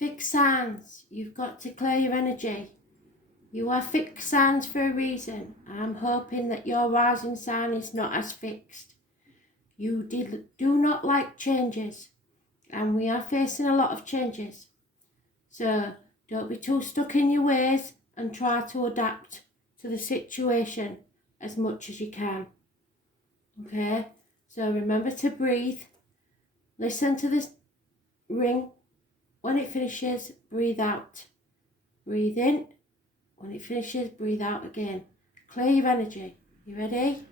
Fixed signs. You've got to clear your energy. You are fixed signs for a reason. I'm hoping that your rising sign is not as fixed. You do not like changes, and we are facing a lot of changes. So don't be too stuck in your ways and try to adapt to the situation as much as you can. Okay? So remember to breathe. Listen to this ring. When it finishes, breathe out. Breathe in. When it finishes, breathe out again. Clear your energy. You ready?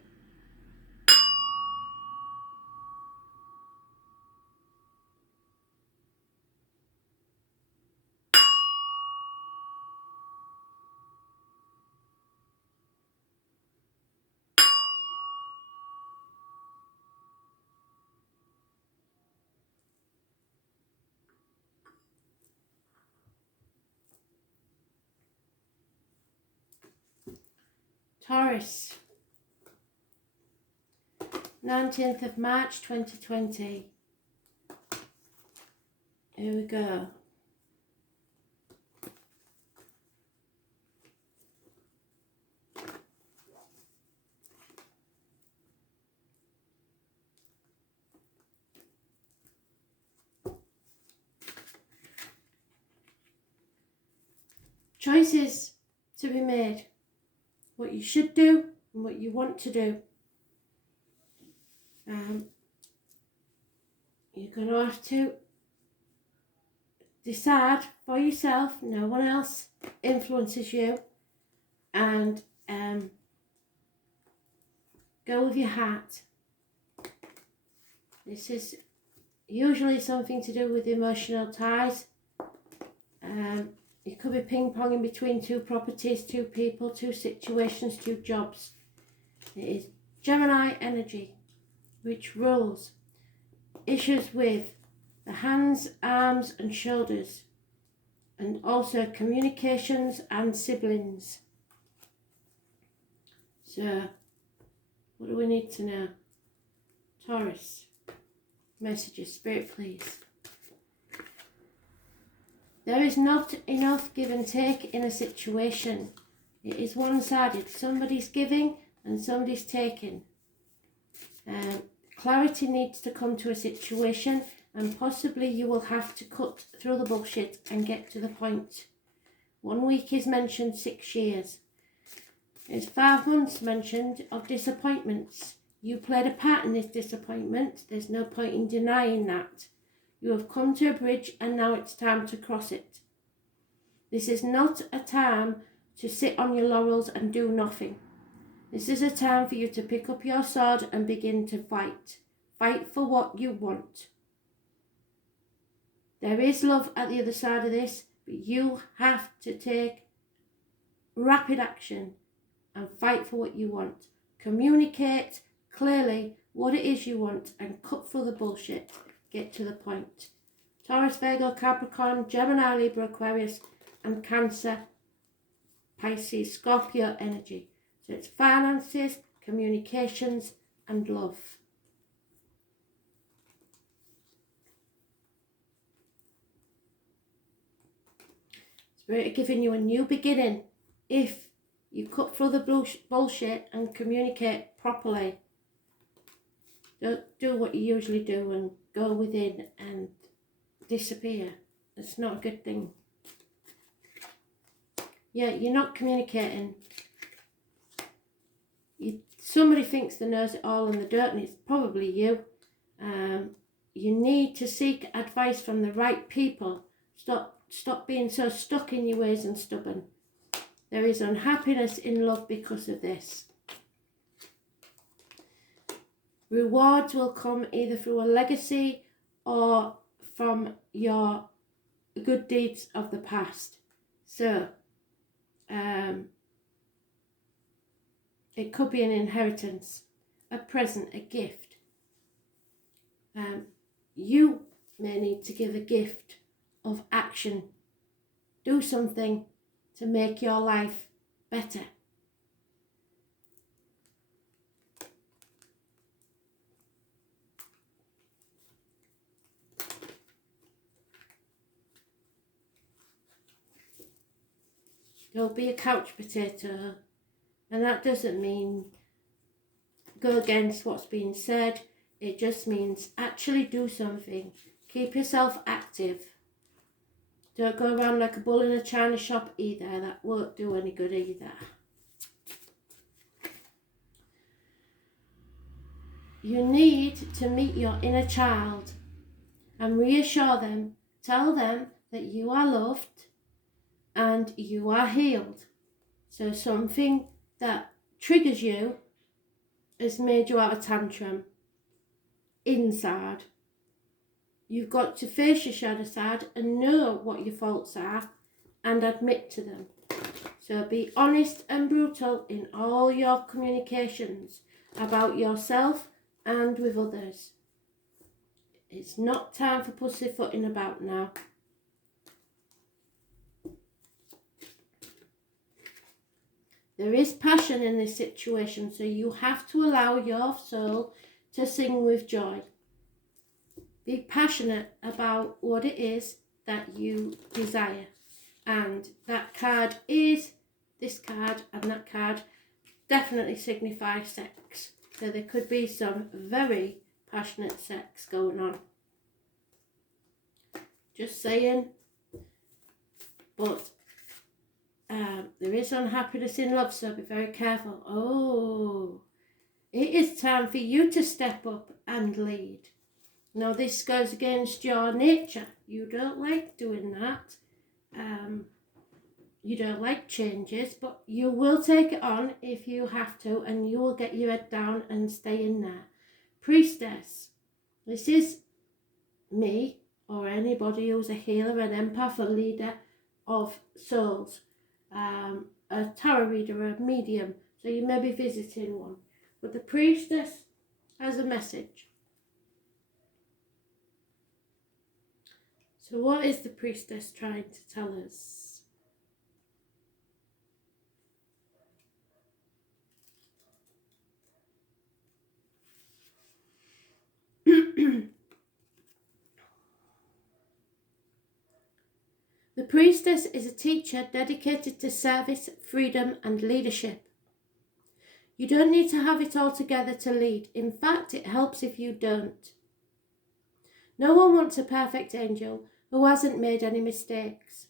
Taurus, 19th of March 2020. Here we go. Choices to be made. What you should do and what you want to do. You're going to have to decide for yourself. No one else influences you. And go with your heart. This is usually something to do with emotional ties. It could be ping-ponging between two properties, two people, two situations, two jobs. It is Gemini energy, which rules issues with the hands, arms and shoulders, and also communications and siblings. So, what do we need to know? Taurus, messages, Spirit please. There is not enough give and take in a situation. It is one-sided. Somebody's giving and somebody's taking. Clarity needs to come to a situation, and possibly you will have to cut through the bullshit and get to the point. 1 week is mentioned, 6 years. There's 5 months mentioned of disappointments. You played a part in this disappointment. There's no point in denying that. You have come to a bridge and now it's time to cross it. This is not a time to sit on your laurels and do nothing. This is a time for you to pick up your sword and begin to fight. Fight for what you want. There is love at the other side of this, but you have to take rapid action and fight for what you want. Communicate clearly what it is you want and cut through the bullshit. Get to the point. Taurus, Virgo, Capricorn, Gemini, Libra, Aquarius, and Cancer, Pisces, Scorpio energy. So it's finances, communications, and love. Spirit are giving you a new beginning if you cut through the bullshit and communicate properly. Don't do what you usually do and go within and disappear. It's not a good thing. Yeah, you're not communicating. Somebody thinks they knows it all and they don't, and it's probably you. You need to seek advice from the right people. Stop being so stuck in your ways and stubborn. There is unhappiness in love because of this. Rewards will come either through a legacy or from your good deeds of the past. So, it could be an inheritance, a present, a gift. You may need to give a gift of action. Do something to make your life better. Don't be a couch potato. And that doesn't mean go against what's being said. It just means actually do something. Keep yourself active. Don't go around like a bull in a china shop either. That won't do any good either. You need to meet your inner child and reassure them. Tell them that you are loved and you are healed. So something that triggers you has made you have a tantrum inside. You've got to face your shadow side and know what your faults are and admit to them. So be honest and brutal in all your communications about yourself and with others. It's not time for pussyfooting about now. There is passion in this situation, so you have to allow your soul to sing with joy. Be passionate about what it is that you desire. And that card is this card, and that card definitely signifies sex. So there could be some very passionate sex going on. Just saying. But there is unhappiness in love, so be very careful. Oh, it is time for you to step up and lead. Now this goes against your nature. You don't like doing that. You don't like changes, but you will take it on if you have to, and you will get your head down and stay in there. Priestess. This is me or anybody who's a healer, an empath, a leader of souls. A tarot reader, a medium, so you may be visiting one. But the priestess has a message. So what is the priestess trying to tell us? The priestess is a teacher dedicated to service, freedom and leadership. You don't need to have it all together to lead. In fact, it helps if you don't. No one wants a perfect angel who hasn't made any mistakes.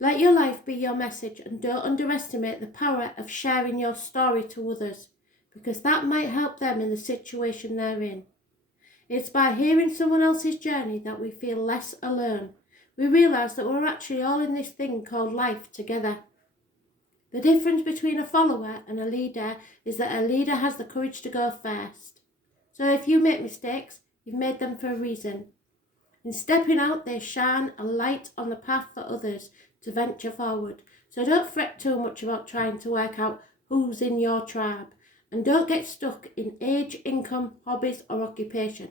Let your life be your message, and don't underestimate the power of sharing your story to others, because that might help them in the situation they're in. It's by hearing someone else's journey that we feel less alone. We realise that we're actually all in this thing called life together. The difference between a follower and a leader is that a leader has the courage to go first. So if you make mistakes, you've made them for a reason. In stepping out, they shine a light on the path for others to venture forward. So don't fret too much about trying to work out who's in your tribe. And don't get stuck in age, income, hobbies or occupation.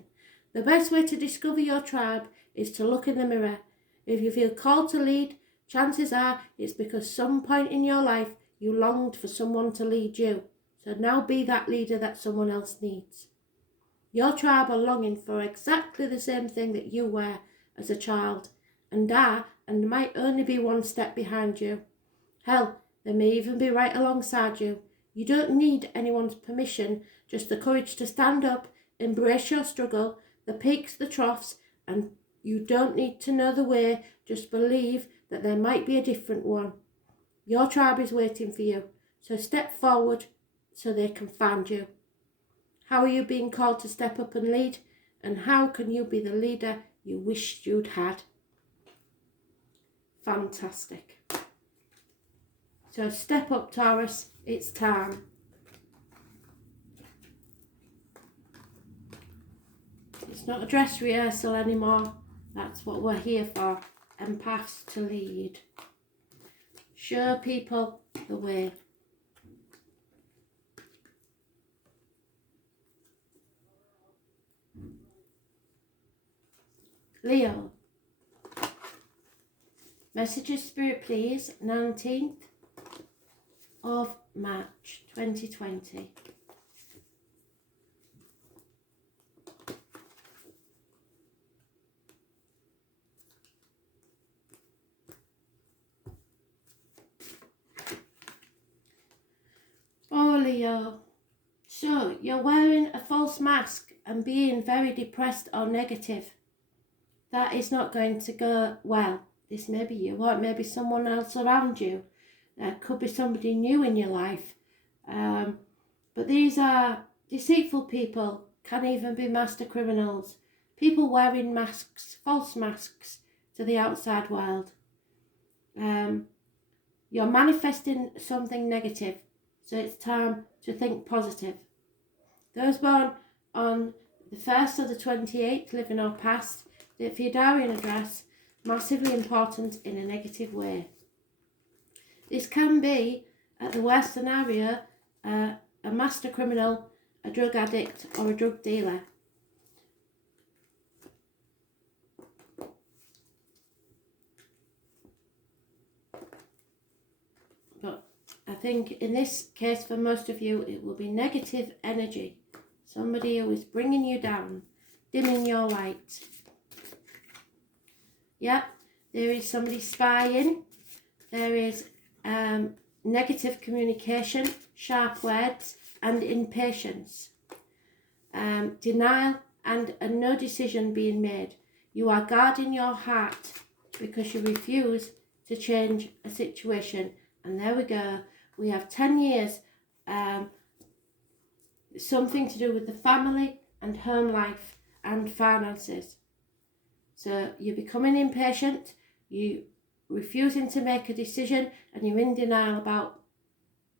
The best way to discover your tribe is to look in the mirror. If you feel called to lead, chances are it's because some point in your life you longed for someone to lead you. So now be that leader that someone else needs. Your tribe are longing for exactly the same thing that you were as a child, and might only be one step behind you. Hell, they may even be right alongside you. You don't need anyone's permission, just the courage to stand up, embrace your struggle, the peaks, the troughs, and you don't need to know the way, just believe that there might be a different one. Your tribe is waiting for you, so step forward so they can find you. How are you being called to step up and lead? And how can you be the leader you wished you'd had? Fantastic. So step up, Taurus, it's time. It's not a dress rehearsal anymore. That's what we're here for. Empaths to lead. Show people the way. Leo. Messages, Spirit, please. 19th of March 2020. you're wearing a false mask and being very depressed or negative, that is not going to go well. This may be you, or it may be someone else around you. It could be somebody new in your life. But these are deceitful people, can even be master criminals. People wearing masks, false masks to the outside world. You're manifesting something negative, so it's time to think positive. Those born on the 1st or the 28th, living or past, for your diary and address, massively important in a negative way. This can be, at the worst scenario, a master criminal, a drug addict or a drug dealer. But I think in this case for most of you it will be negative energy. Somebody who is bringing you down, dimming your light. Yeah, there is somebody spying. There is negative communication, sharp words and impatience. Denial and no decision being made. You are guarding your heart because you refuse to change a situation. And there we go. We have 10 years. Something to do with the family and home life and finances. So you're becoming impatient. You refusing to make a decision and you're in denial about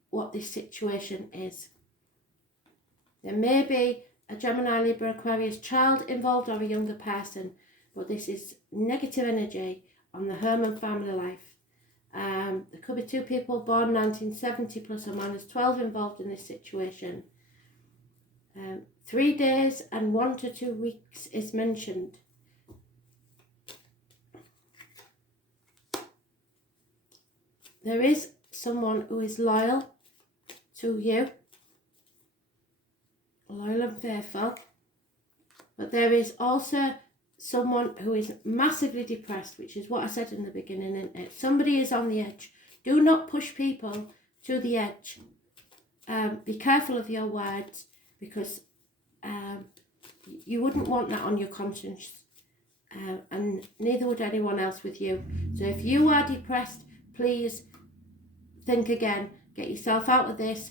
what this situation is. There may be a Gemini, Libra, Aquarius child involved or a younger person, but this is negative energy on the home and family life. There could be two people born 1970 plus or minus 12 involved in this situation. 3 days and 1 to 2 weeks is mentioned. There is someone who is loyal to you, loyal and faithful, but there is also someone who is massively depressed, which is what I said in the beginning, isn't it? Somebody is on the edge. Do not push people to the edge. Be careful of your words, because you wouldn't want that on your conscience, and neither would anyone else with you. So if you are depressed, please think again. Get yourself out of this.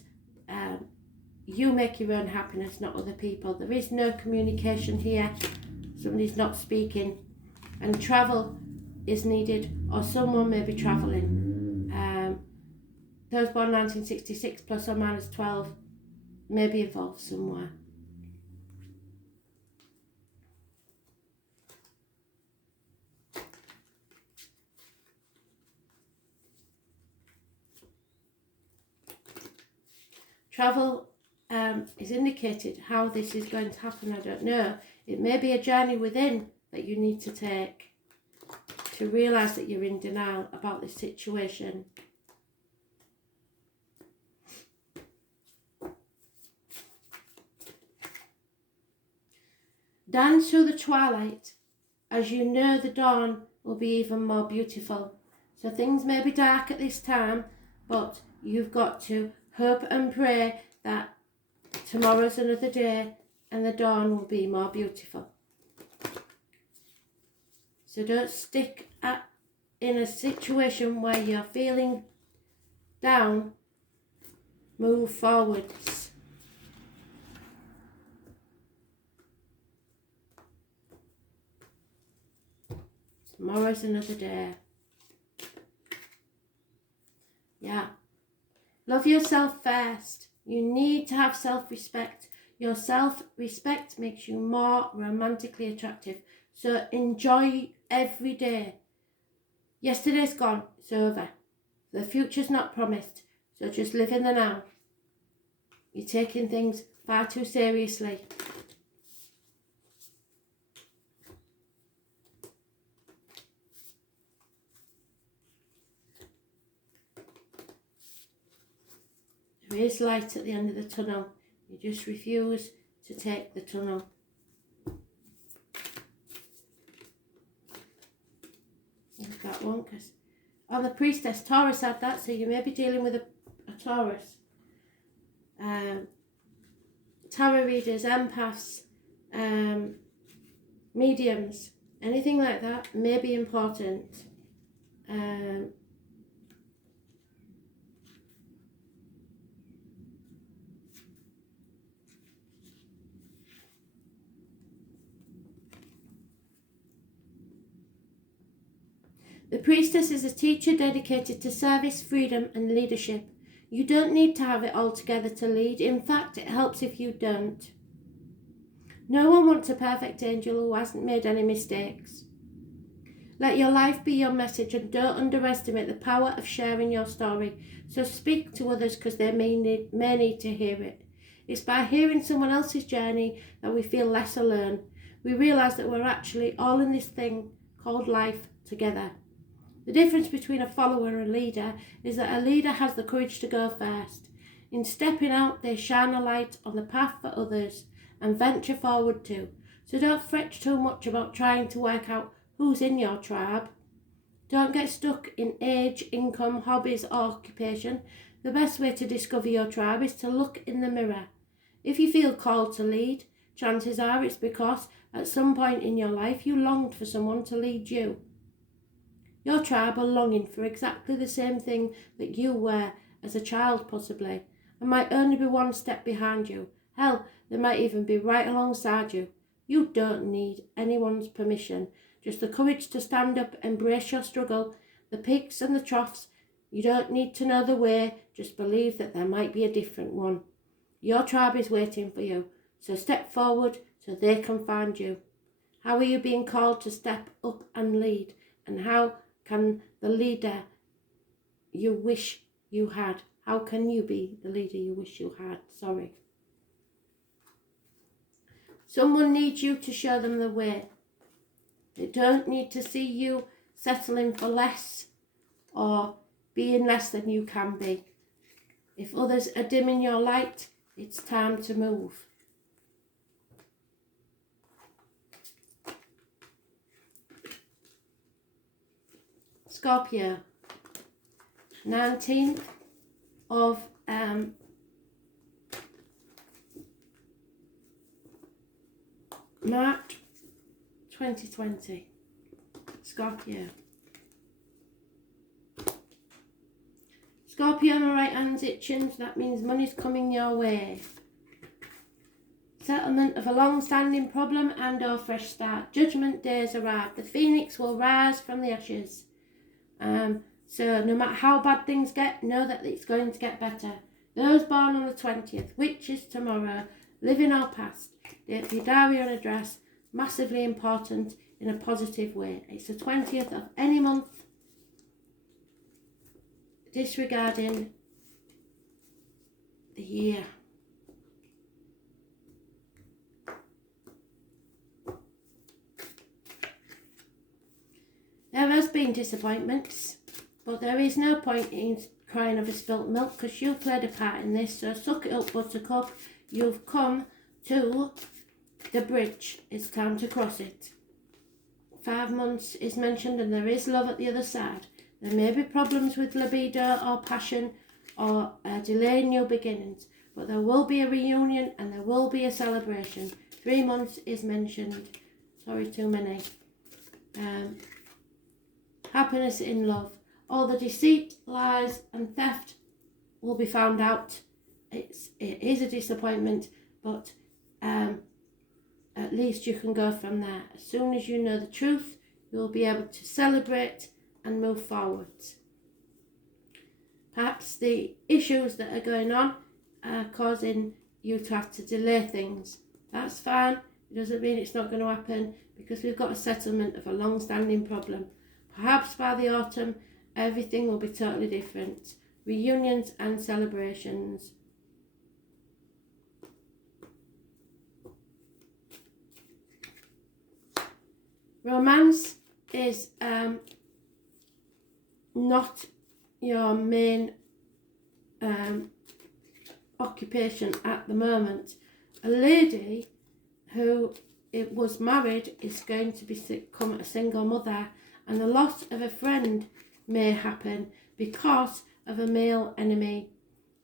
You make your own happiness, not other people. There is no communication here. Somebody's not speaking, and travel is needed, or someone may be travelling. Those born 1966 plus or minus 12 may be involved somewhere. Travel is indicated. How this is going to happen, I don't know. It may be a journey within that you need to take to realise that you're in denial about this situation. Dance through the twilight, as you know the dawn will be even more beautiful. So things may be dark at this time, but you've got to hope and pray that tomorrow's another day and the dawn will be more beautiful. So don't stick in a situation where you're feeling down. Move forwards. Tomorrow's another day. Yeah. Love yourself first. You need to have self-respect. Your self-respect makes you more romantically attractive. So enjoy every day. Yesterday's gone. It's over. The future's not promised. So just live in the now. You're taking things far too seriously. There is light at the end of the tunnel. You just refuse to take the tunnel. There's that one, because on the priestess, Taurus had that, so you may be dealing with a Taurus. tarot readers, empaths, mediums, anything like that may be important. The priestess is a teacher dedicated to service, freedom and leadership. You don't need to have it all together to lead. In fact, it helps if you don't. No one wants a perfect angel who hasn't made any mistakes. Let your life be your message and don't underestimate the power of sharing your story. So speak to others because they may need to hear it. It's by hearing someone else's journey that we feel less alone. We realise that we're actually all in this thing called life together. The difference between a follower and a leader is that a leader has the courage to go first. In stepping out, they shine a light on the path for others and venture forward too. So don't fret too much about trying to work out who's in your tribe. Don't get stuck in age, income, hobbies or occupation. The best way to discover your tribe is to look in the mirror. If you feel called to lead, chances are it's because at some point in your life you longed for someone to lead you. Your tribe are longing for exactly the same thing that you were as a child possibly, and might only be one step behind you. Hell, they might even be right alongside you. You don't need anyone's permission, just the courage to stand up, embrace your struggle, the peaks and the troughs. You don't need to know the way, just believe that there might be a different one. Your tribe is waiting for you, so step forward so they can find you. How are you being called to step up and lead, and how can the leader you wish you had? How can you be the leader you wish you had? Someone needs you to show them the way. They don't need to see you settling for less or being less than you can be. If others are dimming your light, it's time to move. Scorpio, 19th of March 2020. Scorpio. Scorpio, my right hand's itching, so that means money's coming your way. Settlement of a long-standing problem and or fresh start. Judgment days arrive. The phoenix will rise from the ashes. So no matter how bad things get, know that it's going to get better. Those born on the 20th, which is tomorrow, living our past. Date your diary and address, massively important in a positive way. It's the 20th of any month, disregarding the year. There has been disappointments, but there is no point in crying over spilt milk because you've played a part in this, so suck it up, buttercup. You've come to the bridge. It's time to cross it. 5 months is mentioned and there is love at the other side. There may be problems with libido or passion or a delay in new beginnings, but there will be a reunion and there will be a celebration. 3 months is mentioned. Sorry, too many. Happiness in love. All the deceit, lies and theft will be found out. It is a disappointment, but at least you can go from there. As soon as you know the truth, you'll be able to celebrate and move forwards. Perhaps the issues that are going on are causing you to have to delay things. That's fine. It doesn't mean it's not going to happen because we've got a settlement of a long-standing problem. Perhaps by the autumn, everything will be totally different. Reunions and celebrations. Romance is not your main occupation at the moment. A lady who was married is going to become a single mother, and the loss of a friend may happen because of a male enemy.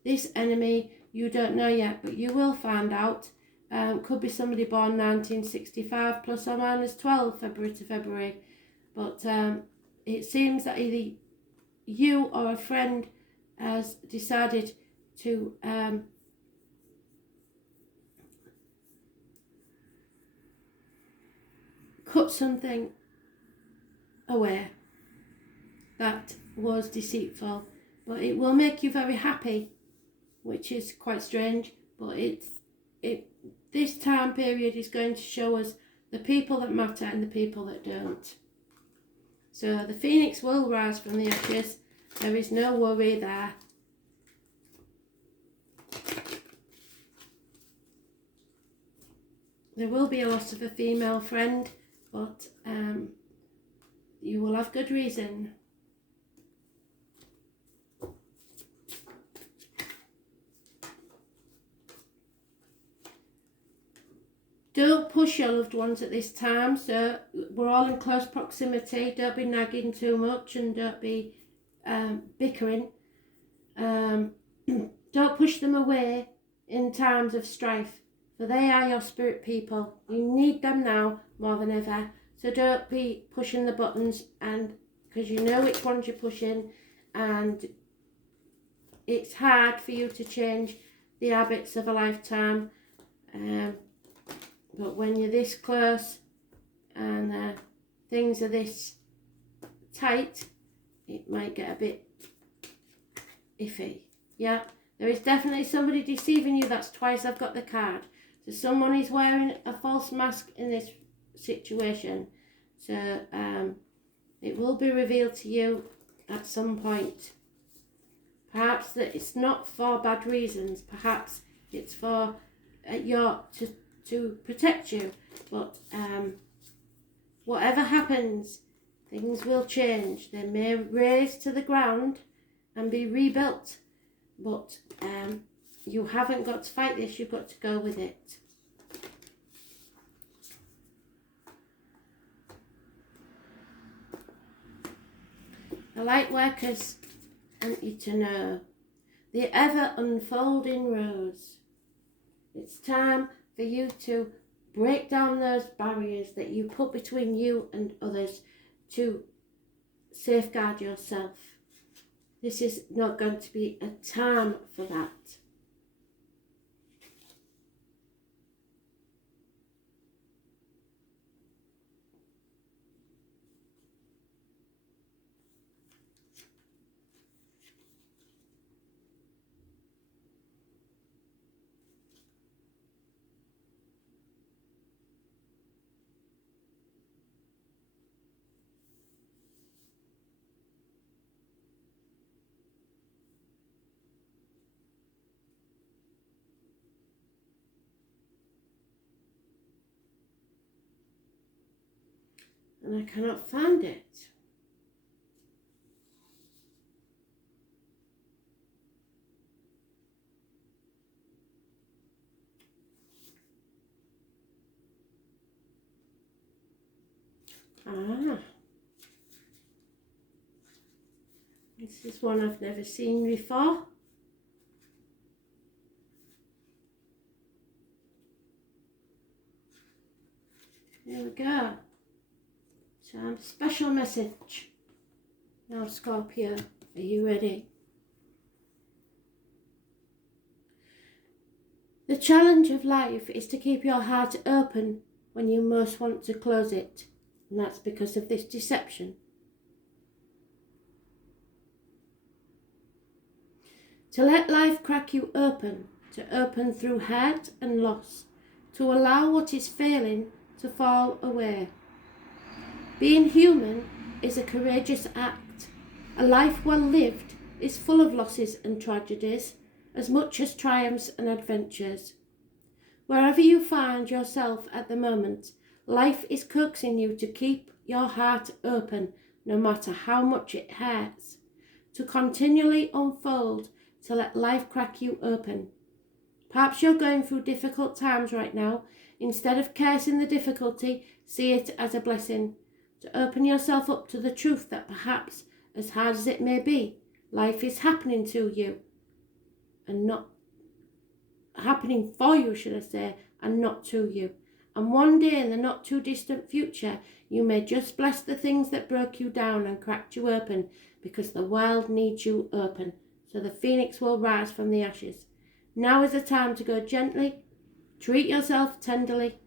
This enemy you don't know yet, but you will find out Could be somebody born 1965 plus or minus 12 February to February. But it seems that either you or a friend has decided to cut something away that was deceitful. But it will make you very happy, which is quite strange. But this time period is going to show us the people that matter and the people that don't. So the phoenix will rise from the ashes. There is no worry there. There will be a loss of a female friend, but you will have good reason. Don't push your loved ones at this time. So we're all in close proximity. Don't be nagging too much and don't be bickering. Don't push them away in times of strife, for they are your spirit people. You need them now more than ever. So don't be pushing the buttons, and because you know which ones you're pushing, and it's hard for you to change the habits of a lifetime. But when you're this close and things are this tight, it might get a bit iffy. Yeah, there is definitely somebody deceiving you. That's twice I've got the card. So someone is wearing a false mask in this situation. So it will be revealed to you at some point. Perhaps that it's not for bad reasons. Perhaps it's for to protect you, but whatever happens, things will change. They may raise to the ground and be rebuilt, but you haven't got to fight this, you've got to go with it. The light workers want you to know the ever unfolding rose. It's time for you to break down those barriers that you put between you and others to safeguard yourself. This is not going to be a time for that. And I cannot find it. Ah. This is one I've never seen before. There we go. Special message. Now, Scorpio, are you ready? The challenge of life is to keep your heart open when you most want to close it, and that's because of this deception. To let life crack you open, to open through hurt and loss, to allow what is failing to fall away. Being human is a courageous act. A life well lived is full of losses and tragedies, as much as triumphs and adventures. Wherever you find yourself at the moment, life is coaxing you to keep your heart open, no matter how much it hurts, to continually unfold, to let life crack you open. Perhaps you're going through difficult times right now. Instead of cursing the difficulty, see it as a blessing. To open yourself up to the truth that perhaps, as hard as it may be, life is happening to you. And not happening for you, should I say, and not to you. And one day in the not too distant future, you may just bless the things that broke you down and cracked you open, because the world needs you open, so the phoenix will rise from the ashes. Now is the time to go gently. Treat yourself tenderly,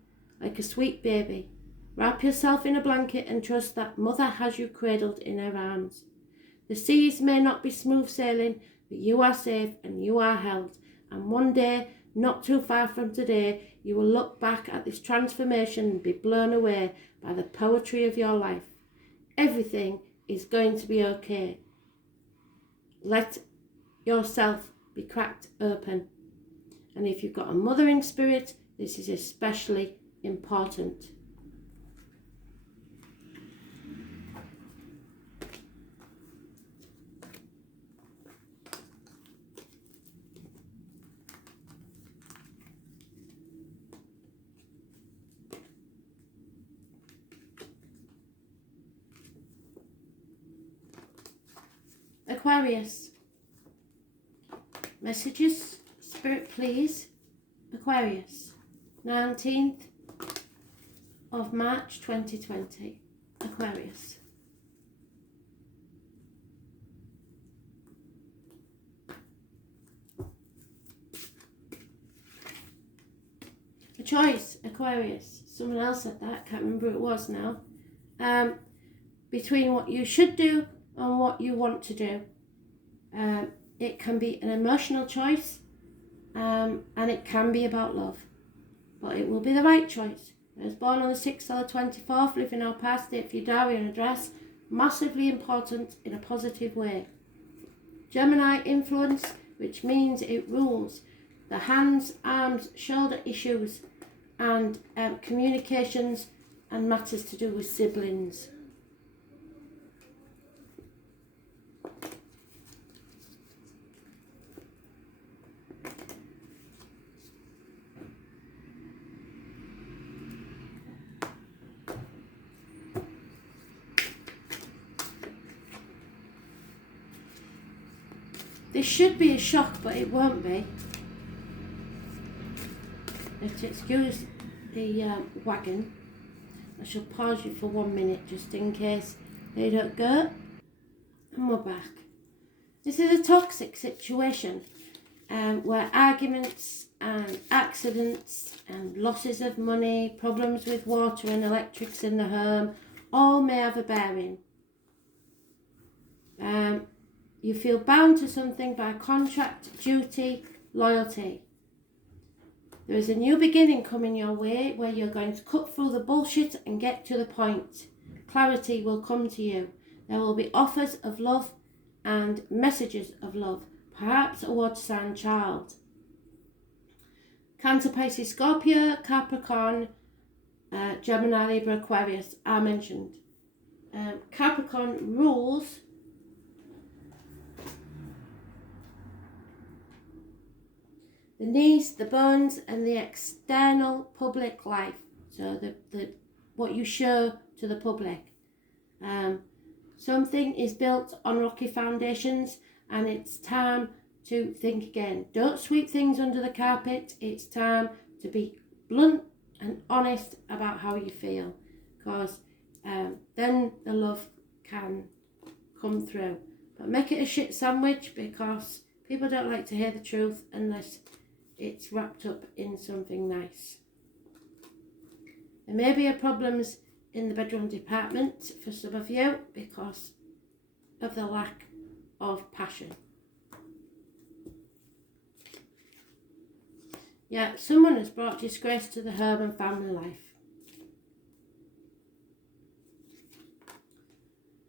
like a sweet baby. Wrap yourself in a blanket and trust that Mother has you cradled in her arms. The seas may not be smooth sailing, but you are safe and you are held. And one day, not too far from today, you will look back at this transformation and be blown away by the poetry of your life. Everything is going to be okay. Let yourself be cracked open. And if you've got a mother in spirit, this is especially important. Aquarius. Messages, Spirit please. Aquarius. 19th of March 2020. Aquarius. A choice, Aquarius. Someone else said that, can't remember who it was now. Between what you should do and what you want to do. It can be an emotional choice, and it can be about love, but it will be the right choice. I was born on the 6th or the 24th, living our past date for your diary and address, massively important in a positive way. Gemini influence, which means it rules the hands, arms, shoulder issues, and communications and matters to do with siblings. This should be a shock, but it won't be. Let's excuse the wagon. I shall pause you for 1 minute just in case they don't go. And we're back. This is a toxic situation where arguments and accidents and losses of money, problems with water and electrics in the home, all may have a bearing. You feel bound to something by contract, duty, loyalty. There is a new beginning coming your way where you're going to cut through the bullshit and get to the point. Clarity will come to you. There will be offers of love and messages of love, perhaps a water sign child. Cancer, Pisces, Scorpio, Capricorn, Gemini, Libra, Aquarius are mentioned. Capricorn rules the knees, the bones, and the external public life. So the what you show to the public. Something is built on rocky foundations, and it's time to think again. Don't sweep things under the carpet. It's time to be blunt and honest about how you feel, because then the love can come through. But make it a shit sandwich, because people don't like to hear the truth unless it's wrapped up in something nice. There may be problems in the bedroom department for some of you because of the lack of passion. Yeah, someone has brought disgrace to the home and family life.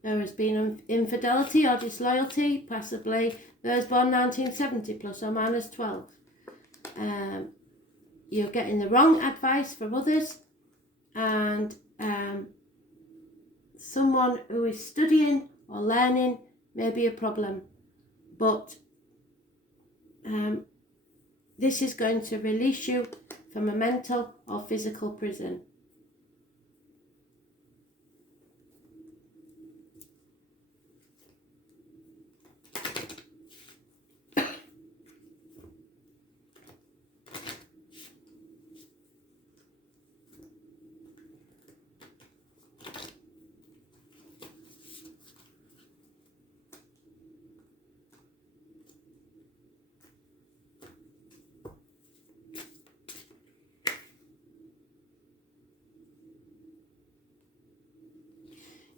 There has been infidelity or disloyalty, possibly those born 1970 plus or minus 12. You're getting the wrong advice from others, and someone who is studying or learning may be a problem, but this is going to release you from a mental or physical prison.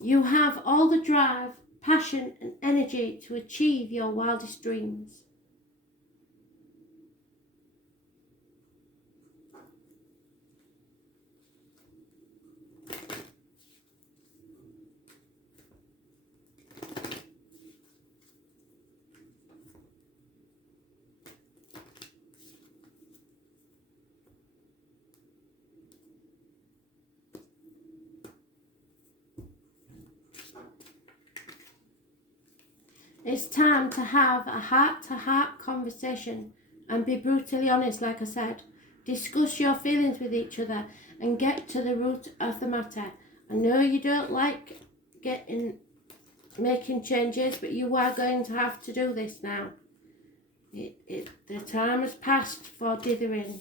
You have all the drive, passion and energy to achieve your wildest dreams. It's time to have a heart-to-heart conversation and be brutally honest, like I said. Discuss your feelings with each other and get to the root of the matter. I know you don't like making changes, but you are going to have to do this now. The time has passed for dithering.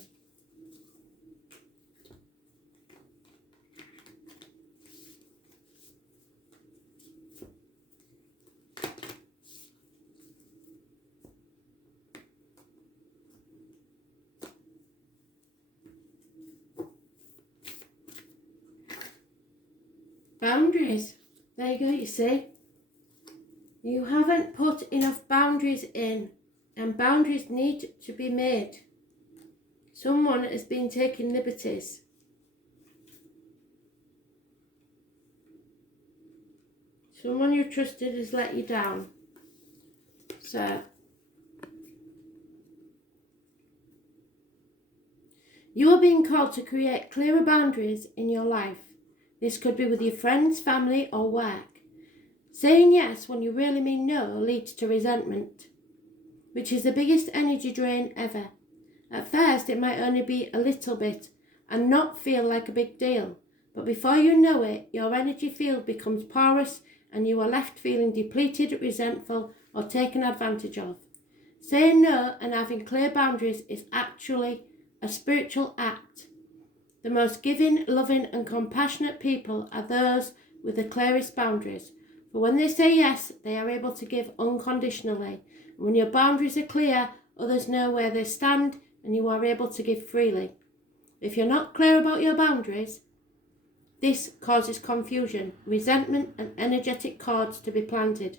Boundaries. There you go, you see. You haven't put enough boundaries in, and boundaries need to be made. Someone has been taking liberties. Someone you trusted has let you down. So, you are being called to create clearer boundaries in your life. This could be with your friends, family, or work. Saying yes when you really mean no leads to resentment, which is the biggest energy drain ever. At first, it might only be a little bit and not feel like a big deal, but before you know it, your energy field becomes porous and you are left feeling depleted, resentful, or taken advantage of. Saying no and having clear boundaries is actually a spiritual act. The most giving, loving, and compassionate people are those with the clearest boundaries. For when they say yes, they are able to give unconditionally. And when your boundaries are clear, others know where they stand and you are able to give freely. If you're not clear about your boundaries, this causes confusion, resentment, and energetic cords to be planted.